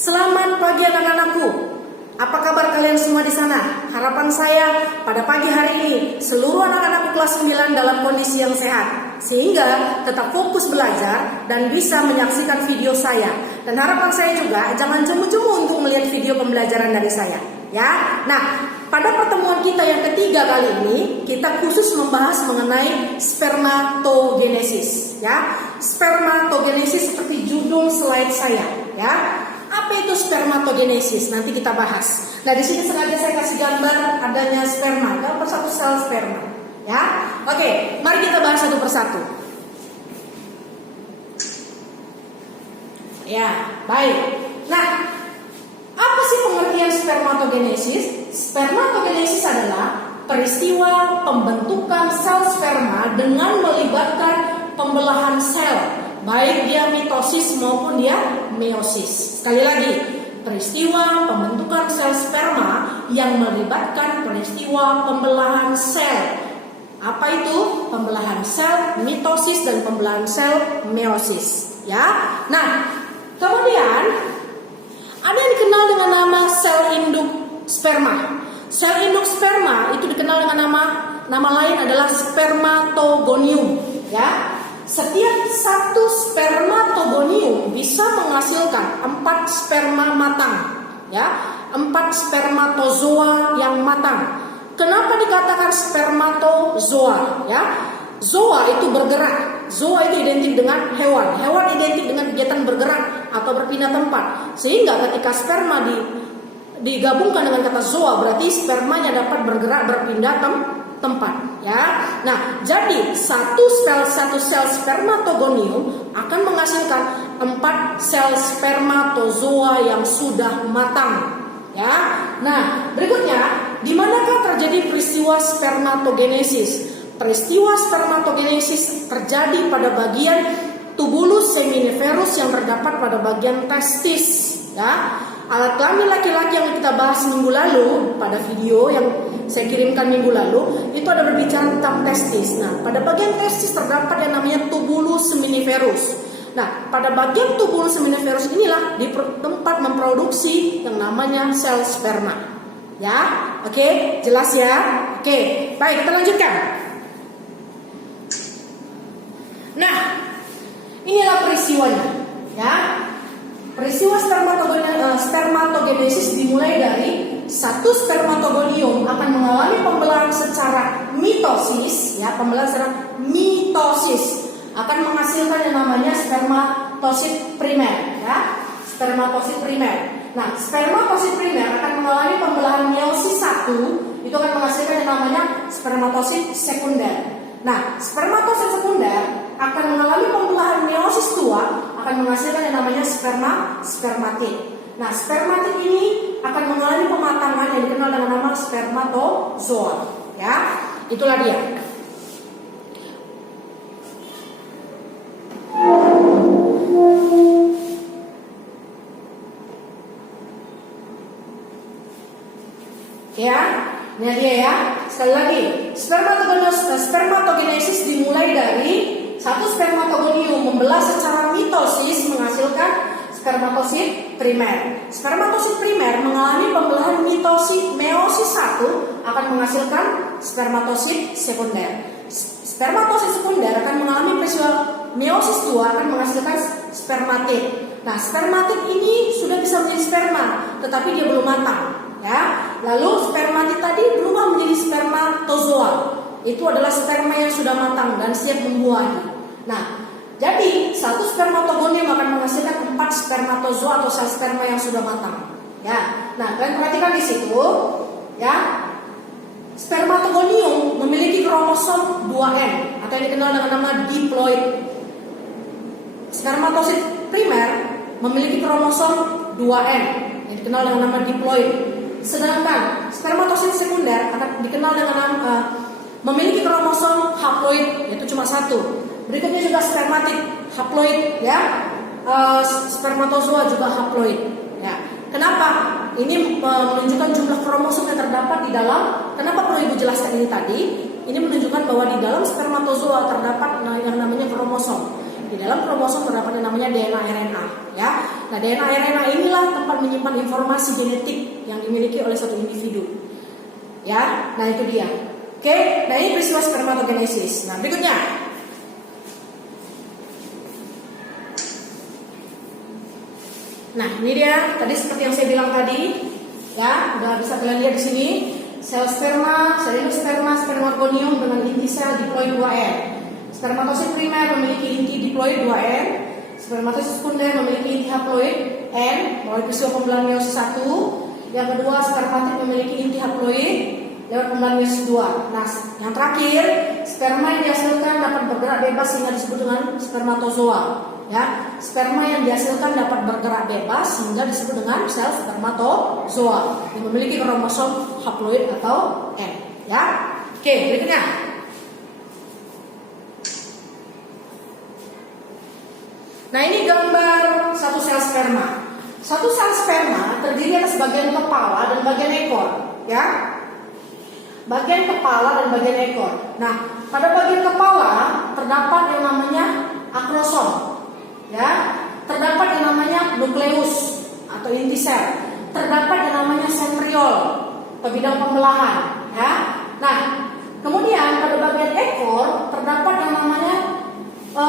Selamat pagi anak-anakku. Apa kabar kalian semua di sana? Harapan saya pada pagi hari ini seluruh anak-anakku kelas 9 dalam kondisi yang sehat, sehingga tetap fokus belajar dan bisa menyaksikan video saya. Dan harapan saya juga jangan jemu-jemu untuk melihat video pembelajaran dari saya, ya. Nah, pada pertemuan kita yang ketiga kali ini kita khusus membahas mengenai spermatogenesis, ya. Spermatogenesis seperti judul slide saya, ya. Apa itu spermatogenesis? Nanti kita bahas. Nah, di sini sengaja saya kasih gambar adanya sperma, gambar satu sel sperma, ya. Oke, mari kita bahas satu persatu. Ya, baik. Nah, apa sih pengertian spermatogenesis? Spermatogenesis adalah peristiwa pembentukan sel sperma dengan melibatkan pembelahan sel, baik dia mitosis maupun dia meiosis. Sekali lagi, peristiwa pembentukan sel sperma yang melibatkan peristiwa pembelahan sel. Apa itu? Pembelahan sel mitosis dan pembelahan sel meiosis, ya. Nah, kemudian ada yang dikenal dengan nama sel induk sperma. Sel induk sperma itu dikenal dengan nama lain adalah spermatogonium, ya. Setiap satu spermatogonium bisa menghasilkan 4 sperma matang, ya, 4 spermatozoa yang matang. Kenapa dikatakan spermatozoa? Ya, zoa itu bergerak. Zoa itu identik dengan hewan. Hewan identik dengan kegiatan bergerak atau berpindah tempat. Sehingga ketika sperma digabungkan dengan kata zoa, berarti spermanya dapat bergerak berpindah tempat, ya. Nah, jadi satu sel spermatogonium akan menghasilkan 4 sel spermatozoa yang sudah matang, ya. Nah, berikutnya, di manakah terjadi peristiwa spermatogenesis? Peristiwa spermatogenesis terjadi pada bagian tubulus seminiferus yang terdapat pada bagian testis, ya. Alat kelamin laki-laki yang kita bahas minggu lalu pada video yang saya kirimkan minggu lalu itu ada berbicara tentang testis. Nah, pada bagian testis terdapat yang namanya tubulus seminiferus. Nah, pada bagian tubulus seminiferus inilah di tempat memproduksi yang namanya sel sperma. Ya, oke, jelas ya? Oke, baik, kita lanjutkan. Nah, inilah peristiwanya, ya. Peristiwa spermatogenesis dimulai dari satu spermatogonium akan mengalami pembelahan secara mitosis, ya, pembelahan secara mitosis akan menghasilkan yang namanya spermatosit primer, ya, spermatosit primer. Nah, spermatosit primer akan mengalami pembelahan meiosis 1, itu akan menghasilkan yang namanya spermatosit sekunder. Nah, spermatosit sekunder akan mengalami pembelahan meiosis 2, akan menghasilkan yang namanya spermatid. Nah, spermatid ini akan mengalami pematangan yang dikenal dengan nama spermatozoa, ya. Itulah dia. Ya, ini dia ya. Sekali lagi, spermatogenesis dimulai dari satu spermatogonium membelah secara mitosis menghasilkan spermatosit primer. Spermatosit primer mengalami pembelahan meiosis 1 akan menghasilkan spermatosit sekunder. Spermatosit sekunder akan mengalami peristiwa meiosis 2 akan menghasilkan spermatid. Nah, spermatid ini sudah bisa menjadi sperma, tetapi dia belum matang, ya. Lalu spermatid tadi berubah menjadi spermatozoa. Itu adalah sperma yang sudah matang dan siap membuahi. Nah, jadi satu spermatogonium akan menghasilkan 4 spermatozoa atau sel sperma yang sudah matang, ya. Nah, kalian perhatikan di situ, ya. Spermatogonium memiliki kromosom 2N atau yang dikenal dengan nama diploid. Spermatosit primer memiliki kromosom 2N yang dikenal dengan nama diploid. Sedangkan spermatosit sekunder akan dikenal dengan nama memiliki kromosom haploid, yaitu cuma 1. Berikutnya juga spermatid haploid, ya. Spermatozoa juga haploid, ya. Kenapa? Ini menunjukkan jumlah kromosom yang terdapat di dalam. Kenapa perlu Ibu jelaskan ini tadi? Ini menunjukkan bahwa di dalam spermatozoa terdapat yang namanya kromosom. Di dalam kromosom terdapat yang namanya DNA RNA, ya. Nah, DNA RNA inilah tempat menyimpan informasi genetik yang dimiliki oleh suatu individu. Ya, nah itu dia. Oke, nah ini peristiwa spermatogenesis. Nah, berikutnya. Nah, ini dia tadi seperti yang saya bilang tadi, ya, udah bisa kalian lihat di sini. Sel sperma, selulosperma, spermatogonium dengan inti sel diploid 2N. Spermatosit primer memiliki inti diploid 2N. Spermatosit sekunder memiliki inti haploid N melalui peristiwa pembelahan meiosis 1. Yang kedua, spermatid memiliki inti haploid lewat pembelahan meiosis 2. Nah, yang terakhir, sperma yang dihasilkan dapat bergerak bebas sehingga disebut dengan spermatozoa. Ya, sperma yang dihasilkan dapat bergerak bebas sehingga disebut dengan sel spermatozoa yang memiliki kromosom haploid atau N. Ya, oke, berikutnya. Nah, ini gambar satu sel sperma. Satu sel sperma terdiri atas bagian kepala dan bagian ekor, ya. Bagian kepala dan bagian ekor. Nah, pada bagian kepala terdapat yang namanya akrosom. Ya, terdapat yang namanya nukleus atau inti sel. Terdapat yang namanya sentriol atau bidang pembelahan. Ya, nah kemudian pada bagian ekor terdapat yang namanya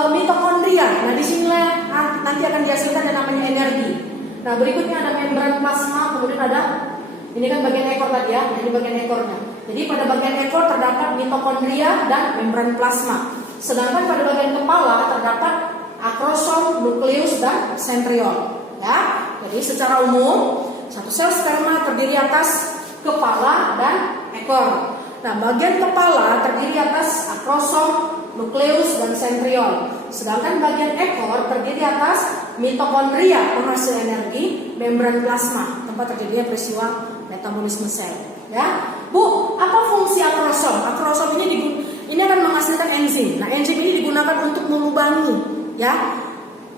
mitokondria. Nah, di sinilah nanti akan dihasilkan yang namanya energi. Nah, berikutnya ada membran plasma, kemudian ada ini kan bagian ekor tadi ya, ini bagian ekornya. Jadi pada bagian ekor terdapat mitokondria dan membran plasma. Sedangkan pada bagian kepala terdapat akrosom, nukleus, dan sentriol. Ya, jadi secara umum satu sel sperma terdiri atas kepala dan ekor. Nah, bagian kepala terdiri atas akrosom, nukleus, dan sentriol. Sedangkan bagian ekor terdiri atas mitokondria penghasil energi, membran plasma tempat terjadinya peristiwa metabolisme sel. Ya, Bu, apa fungsi akrosom? Akrosom ini akan menghasilkan enzim. Nah, enzim ini digunakan untuk melubangi, ya,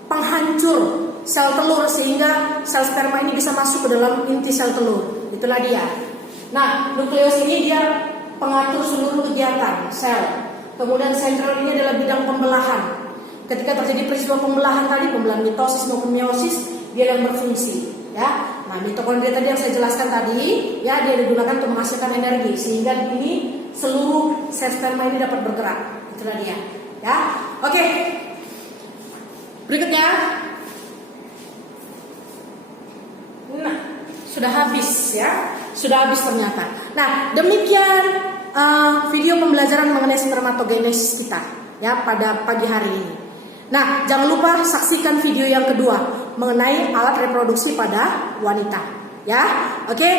penghancur sel telur sehingga sel sperma ini bisa masuk ke dalam inti sel telur. Itulah dia. Nah, nukleus ini dia pengatur seluruh kegiatan sel. Kemudian sentriol ini adalah bidang pembelahan. Ketika terjadi peristiwa pembelahan tadi, pembelahan mitosis maupun meiosis, dia yang berfungsi, ya. Nah, mitokondria tadi yang saya jelaskan tadi, ya, dia digunakan untuk menghasilkan energi sehingga ini seluruh sel sperma ini dapat bergerak. Itulah dia, ya. Oke. Berikutnya. Nah, sudah habis ya. Sudah habis ternyata. Nah, demikian video pembelajaran mengenai spermatogenesis kita ya pada pagi hari ini. Nah, jangan lupa saksikan video yang kedua mengenai alat reproduksi pada wanita. Ya, oke.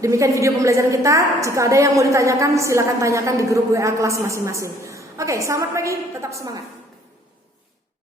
Demikian video pembelajaran kita. Jika ada yang mau ditanyakan, silakan tanyakan di grup WA kelas masing-masing. Oke, selamat pagi, tetap semangat.